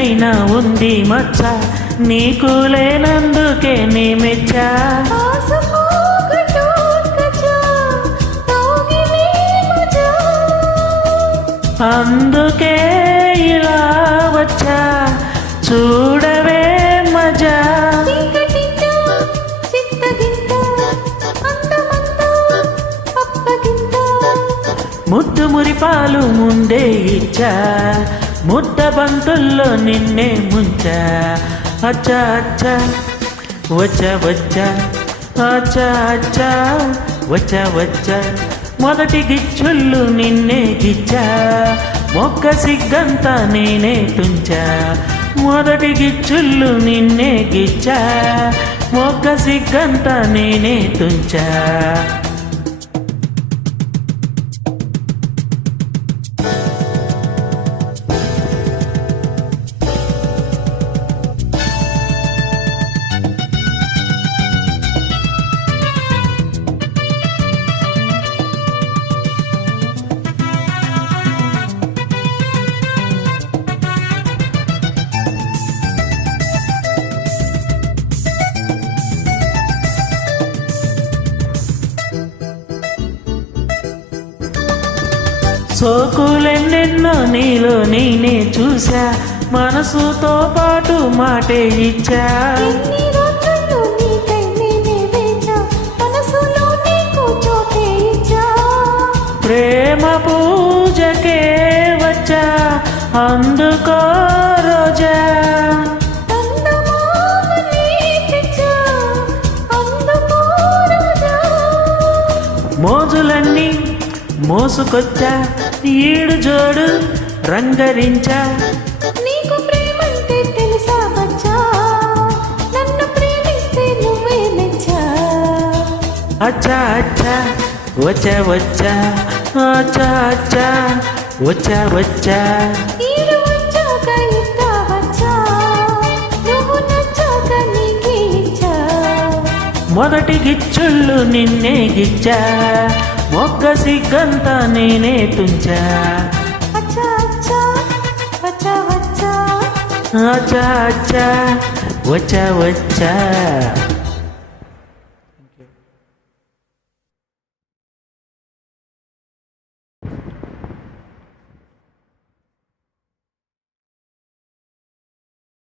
పైన ఉంది మచ్చ, నీకు లేనందుకే నీ మెచ్చా. అందుకే ఇలా వచ్చా, చూడవే మజా. ముద్దు మురిపాలు ముందే ఇచ్చా, ముద్ద బంతుల్లో నిన్నే ముంచా. అచ్చా అచ్చా వచ్చా వచ్చా, అచ్చా అచ్చా వచ్చా వచ్చా. మొదటి గిచ్చుళ్ళు నిన్నే గిచ్చా, మొక్క సిగ్గంతా నేనే తుంచా. మొదటి గిచ్చుళ్ళు నిన్నే గిచ్చా, మొక్క సిగ్గంతా నేనే తుంచా. సోకులెన్నెన్నో నీలో నేనే చూసా, మనసుతో పాటు మాటే ఇచ్చా. ప్రేమ పూజకే వచ్చా, అందుకో రోజా. మోజులన్నీ మోసుకొచ్చా, ఈడు జోడు రంగరించా. నీకు ప్రేమంటే తెలుసా బచ్చా, నన్ను ప్రేమిస్తే నువ్వే మెచ్చా. అచ్చా అచ్చా వచ్చా వచ్చా, అచ్చా అచ్చా వచ్చా వచ్చా. ఈడు వచ్చాక ఇంకా వచ్చా, నువ్వు నచ్చాక నీకే ఇచ్చా. మొదటి గిచ్చుళ్ళు నిన్నే గిచ్చా, మొక్క సిగ్గంతా నేనే తుంచా. అచ్చా అచ్చా వచ్చా వచ్చా, అచ్చా అచ్చా వచ్చా వచ్చా.